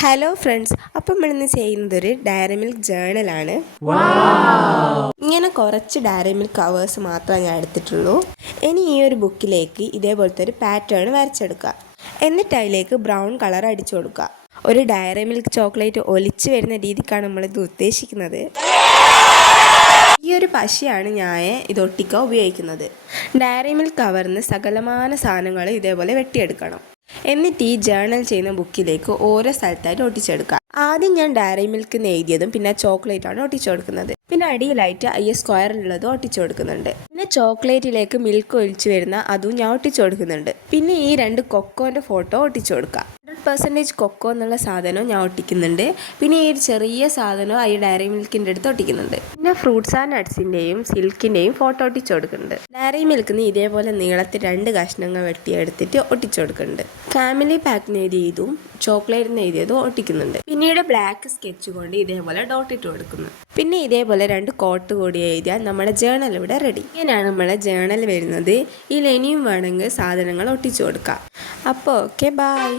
Hello friends, അപ്പം നമ്മളിന്ന് ചെയ്യുന്നതൊരു diary milk ജേണലാണ്. ഇങ്ങനെ കുറച്ച് ഡയറി മിൽക്ക് കവേഴ്സ് മാത്രമേ ഞാൻ എടുത്തിട്ടുള്ളൂ. ഇനി ഈ ഒരു ബുക്കിലേക്ക് ഇതേപോലത്തെ ഒരു പാറ്റേൺ വരച്ചെടുക്കുക. എന്നിട്ട് അതിലേക്ക് ബ്രൗൺ കളർ അടിച്ചു കൊടുക്കുക. ഒരു ഡയറി മിൽക്ക് ചോക്ലേറ്റ് ഒലിച്ചു വരുന്ന രീതിക്കാണ് നമ്മളിത് ഉദ്ദേശിക്കുന്നത്. ഈ ഒരു പശയാണ് ഞാൻ ഇത് ഒട്ടിക്കാൻ ഉപയോഗിക്കുന്നത്. ഡയറി മിൽക്ക് കവറിന്ന് സകലമാന സാധനങ്ങൾ ഇതേപോലെ വെട്ടിയെടുക്കണം. എന്നിട്ട് ഈ ജേണൽ ചെയ്യുന്ന ബുക്കിലേക്ക് ഓരോ സ്ഥലത്തായിട്ട് ഒട്ടിച്ചെടുക്കുക. ആദ്യം ഞാൻ ഡയറി മിൽക്ക് എഴുതിയതും പിന്നെ ചോക്ലേറ്റാണ് ഒട്ടിച്ചു കൊടുക്കുന്നത്. പിന്നെ അടിയിലായിട്ട് സ്ക്വയറിലുള്ളതും ഒട്ടിച്ചു കൊടുക്കുന്നുണ്ട്. പിന്നെ ചോക്ലേറ്റിലേക്ക് മിൽക്ക് ഒഴിച്ചു വരുന്ന അതും ഞാൻ ഒട്ടിച്ചു കൊടുക്കുന്നുണ്ട്. പിന്നെ ഈ 2 കൊക്കോൻ്റെ ഫോട്ടോ ഒട്ടിച്ചു കൊടുക്കുക. 100% കൊക്കോ എന്നുള്ള സാധനവും ഞാൻ ഒട്ടിക്കുന്നുണ്ട്. പിന്നെ ഈ ഒരു ചെറിയ സാധനവും ഈ ഡയറി മിൽക്കിൻ്റെ അടുത്ത് ഒട്ടിക്കുന്നുണ്ട്. പിന്നെ ഫ്രൂട്ട്സ് ആൻഡ് നട്ട്സിൻ്റെയും സിൽക്കിൻ്റെയും ഫോട്ടോ ഒട്ടിച്ചു കൊടുക്കുന്നുണ്ട്. ഡയറി മിൽക്കിന് ഇതേപോലെ നീളത്തിൽ 2 കഷ്ണങ്ങൾ വെട്ടിയെടുത്തിട്ട് ഒട്ടിച്ചു കൊടുക്കുന്നുണ്ട്. ഫാമിലി പാക്കിന് എഴുതിയതും ചോക്ലേറ്റിന് എഴുതിയതും ഒട്ടിക്കുന്നുണ്ട്. പിന്നീട് ബ്ലാക്ക് സ്കെച്ച് കൊണ്ട് ഇതേപോലെ ഡോട്ട് ഇട്ട് കൊടുക്കുന്നു. പിന്നെ ഇതേപോലെ 2 കോട്ട് കൂടി എഴുതിയാൽ നമ്മുടെ ജേണൽ ഇവിടെ റെഡി. ഇങ്ങനെയാണ് നമ്മളെ ജേണൽ വരുന്നത്. ഇതിൽ ഇനിയും വേണമെങ്കിൽ സാധനങ്ങൾ ഒട്ടിച്ചു കൊടുക്കാം. അപ്പോൾ ഓക്കെ, ബൈ.